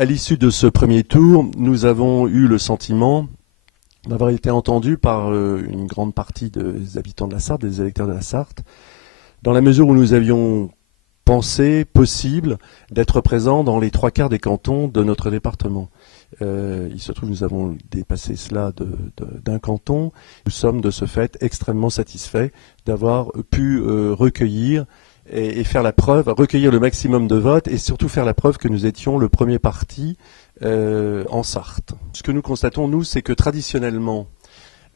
À l'issue de ce premier tour, nous avons eu le sentiment d'avoir été entendus par une grande partie des habitants de la Sarthe, des électeurs de la Sarthe, dans la mesure où nous avions pensé possible d'être présents dans les 3/4 des cantons de notre département. Il se trouve que nous avons dépassé cela d'un canton. Nous sommes de ce fait extrêmement satisfaits d'avoir pu recueillir et faire la preuve, recueillir le maximum de votes et surtout faire la preuve que nous étions le premier parti en Sarthe. Ce que nous constatons, nous, c'est que traditionnellement,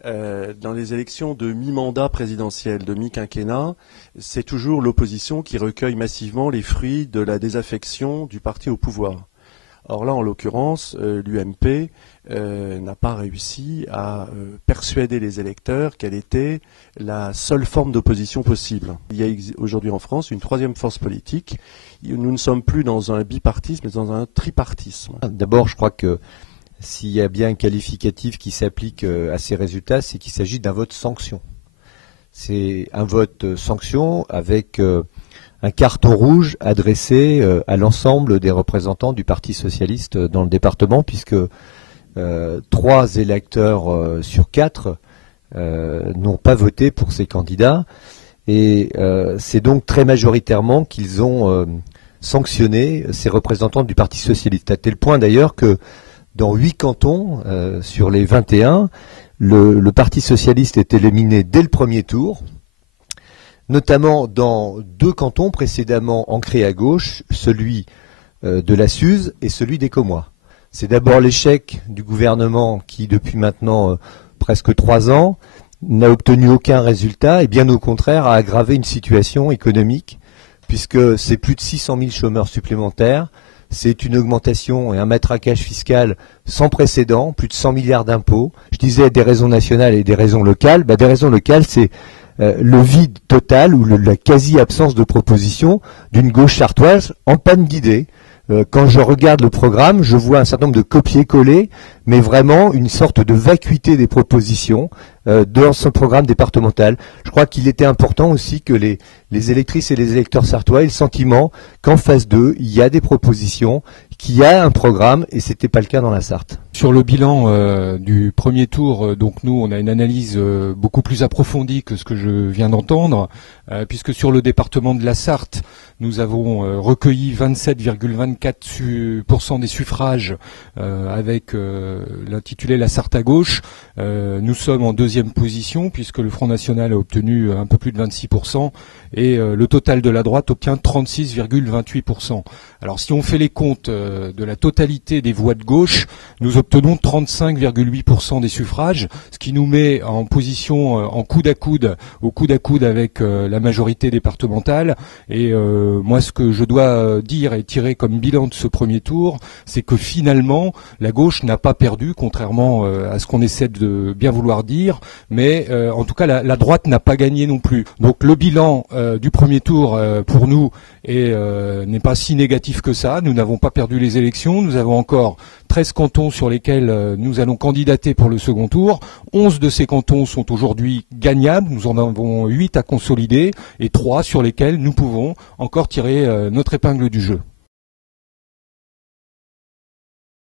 dans les élections de mi-mandat présidentiel, de mi-quinquennat, c'est toujours l'opposition qui recueille massivement les fruits de la désaffection du parti au pouvoir. Or là, en l'occurrence, l'UMP n'a pas réussi à persuader les électeurs qu'elle était la seule forme d'opposition possible. Il y a aujourd'hui en France une troisième force politique. Nous ne sommes plus dans un bipartisme, mais dans un tripartisme. D'abord, je crois que s'il y a bien un qualificatif qui s'applique à ces résultats, c'est qu'il s'agit d'un vote sanction. C'est un vote sanction avec un carton rouge adressé à l'ensemble des représentants du Parti socialiste dans le département, puisque 3 électeurs sur 4 n'ont pas voté pour ces candidats. Et c'est donc très majoritairement qu'ils ont sanctionné ces représentants du Parti socialiste, à tel point d'ailleurs que dans 8 cantons sur les 21, le Parti socialiste est éliminé dès le premier tour, notamment dans 2 cantons précédemment ancrés à gauche, celui de la Suze et celui des Commois. C'est d'abord l'échec du gouvernement qui, depuis maintenant presque 3 ans, n'a obtenu aucun résultat et bien au contraire a aggravé une situation économique, puisque c'est plus de 600 000 chômeurs supplémentaires, c'est une augmentation et un matraquage fiscal sans précédent, plus de 100 milliards d'impôts. Je disais des raisons nationales et des raisons locales. Des raisons locales, c'est le vide total ou la quasi-absence de proposition d'une gauche sartoise en panne d'idées. Quand je regarde le programme, je vois un certain nombre de copier-coller, mais vraiment une sorte de vacuité des propositions dans ce programme départemental. Je crois qu'il était important aussi que les électrices et les électeurs sartois aient le sentiment qu'en face d'eux, il y a des propositions, qu'il y a un programme, et c'était pas le cas dans la Sarthe. Sur le bilan du premier tour, donc nous, on a une analyse beaucoup plus approfondie que ce que je viens d'entendre, puisque sur le département de la Sarthe, nous avons recueilli 27,24% des suffrages avec l'intitulé La Sarthe à gauche. Nous sommes en deuxième position puisque le Front National a obtenu un peu plus de 26% et le total de la droite obtient 36,28%. Alors si on fait les comptes de la totalité des voix de gauche, nous obtenons 35,8% des suffrages, ce qui nous met en position en coude à coude, au coude à coude avec la majorité départementale. Et moi, ce que je dois dire et tirer comme bilan de ce premier tour, c'est que finalement, la gauche n'a pas perdu, contrairement à ce qu'on essaie de bien vouloir dire, mais en tout cas, la droite n'a pas gagné non plus. Donc le bilan du premier tour, pour nous, n'est pas si négatif que ça. Nous n'avons pas perdu les élections. Nous avons encore 13 cantons sur lesquels nous allons candidater pour le second tour. 11 de ces cantons sont aujourd'hui gagnables. Nous en avons 8 à consolider et 3 sur lesquels nous pouvons encore tirer notre épingle du jeu.